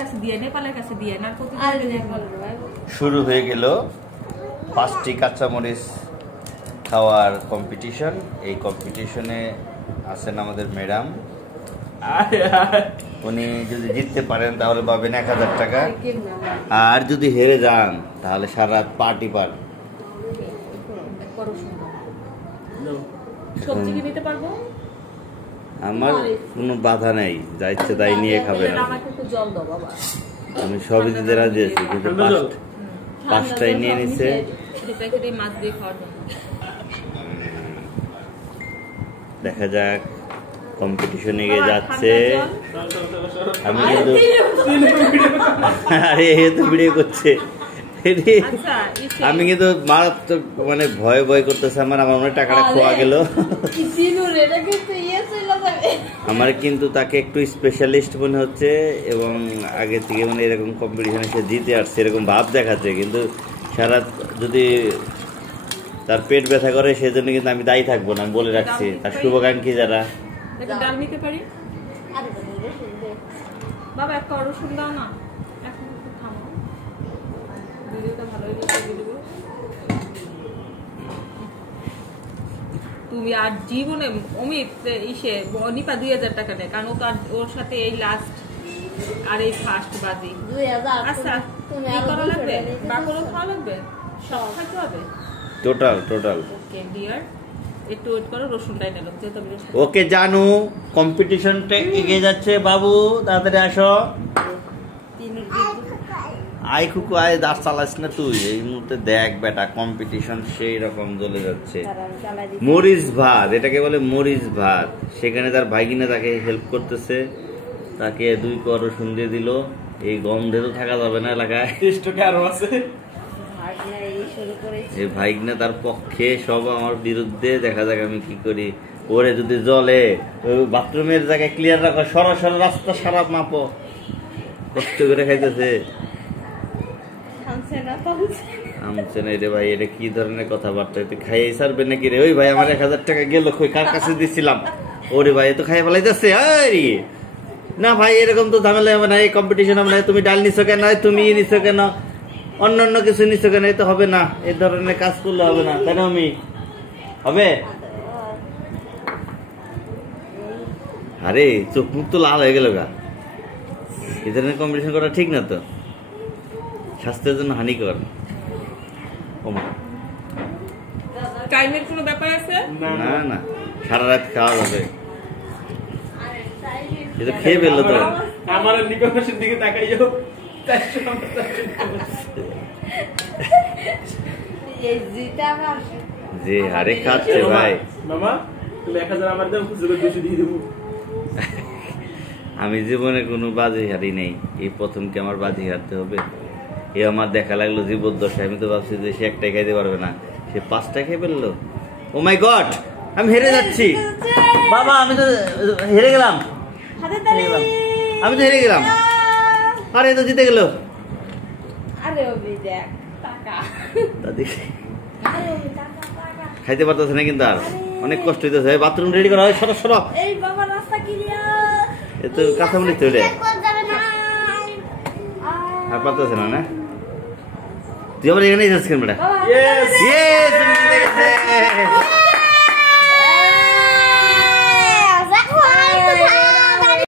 কাছে দিয়ে নেপালের কাছে দিয়ে না শুরু হয়ে গেল 5টি কাঁচামরিচ খাওয়ার কম্পিটিশন। এই কম্পিটিশনে আছেন আমাদের ম্যাডাম। উনি যদি জিততে পারেন তাহলে পাবেন 1000 টাকা, আর যদি হেরে যান তাহলে সারা রাত পার্টি পার। আমার কোনো বাধা নাই, যা ইচ্ছে তাই নিয়ে খাবেন। আমি সবই দিতে রাজি আছি, কিন্তু 5টাই নিয়ে নিছে। দেখা যাক, কম্পিটিশনে গিয়ে যাচ্ছে। আমি কিন্তু আরে এ তো ভিডিও করছে। আমি কিন্তু মারাত্মক মানে ভয় ভয় করতেছে। আমার মনে টাকাটা খোয়া গেল। আমার কিন্তু তাকে একটু স্পেশালিস্ট মনে হচ্ছে, এবং আগে থেকে মানে এরকম কম্পিটিশনে সে জিতে আসছে এরকম ভাব দেখাচ্ছে। কিন্তু সারা যদি তার পেট ব্যথা করে সেজন্য কিন্তু আমি দায়ী থাকবো না, আমি বলে রাখছি। তার শুভাকাঙ্ক্ষী যারা ডাল নিতে পারি বাবা, একটা রসুন দাও না। তুমি আর জীবনে অমিত ইসে নিপা 2000 টাকা নেয়, কারণ ওর সাথে এই লাস্ট আর এই ফার্স্ট বাজি 2000। আচ্ছা তুমি করা লাগবে, বাকরও খাওয়া লাগবে, সব খাইতে হবে টোটাল। ওকে ডিয়ার, একটু ওয়েট করো, রসুনটা এনে লো। ওকে জানু, কম্পিটিশনটা এগিয়ে যাচ্ছে। বাবু তাড়াতাড়ি আসো। আই খুকু আয়, দাঁড় চালাস না তুই। এই মুহূর্তে দেখ বেটা, কম্পিটিশন সেই রকম চলে যাচ্ছে। মরিচ ভাত, এটাকে বলে মরিচ ভাত। সেখানে তার ভাইগিনা তাকে হেল্প করতেছে, তাকে 2 কোয়া রসুন দিয়ে দিল। এই গন্ধে তো থাকা যাবে না এলাকায়। এই ভাইগিনা তার পক্ষে, সব আমার বিরুদ্ধে। দেখা যাক আমি কি করি। ওরে যদি জলে, বাথরুমের জায়গায় ক্লিয়ার রাখো, সরাসরি রাস্তা সারা মাপো। কষ্ট করে খাইতেছে। আমছে না রে ভাই, এটা কি ধরনের কথাবার্তা? তুই খাইয়ে ছাড়বে নাকি রে? ওই ভাই আমার 1000 টাকা গেল, কার কাছে দিছিলাম? ওরে ভাই তো খাই ফেলাই যাচ্ছে। না ভাই, এরকম তো ঝামেলা হবে না, এই কম্পিটিশন হবে না। তুমি ডাল নিছো কেন, তুমি নিছো কেন, অন্য কিছু নিছো কেন? তো হবে না, এই ধরনের কাজ করলে হবে না, তাই না? আমি হবে। আরে চোখ মুখ তো লাল হয়ে গেল গা। এই ধরনের কম্পিটিশন করা ঠিক না তো, স্বাস্থ্যের জন্য হানিকর। টাইমের কোনো ব্যাপার আছে? না, সারা রাত খাওয়া যাবে। এটা খেয়ে ফেললো তো। আমার নিকটের দিকে তাকাইও। যে হারে খাচ্ছে ভাই। মামা তুমি 1000 আমার দাও, খুচরো 200 দিয়ে দেব। আমি জীবনে কোনো বাজি হারি নেই, এই প্রথম কি আমার বাজি হারতে হবে? এ আমার দেখা লাগলো জীবদ্দশা। আমি তো ভাবছি যে সে 1টাই খাইতে পারবে না, সে 5টা খেয়ে ফেললো। ও মাই গড, আমি হেরে যাচ্ছি বাবা। আমি তো হেরে গেলাম। আরে তো জিতে গেল। খাইতে পারতেছে না কিন্তু, আর অনেক কষ্ট হইতেছে। বাথরুম রেডি করা হয়, সরো। এ তো কাঁচামরিচ তো রে, আর পারতেছে না। তুই আবার এখানেই যাচ্ছিস কেন বেটা?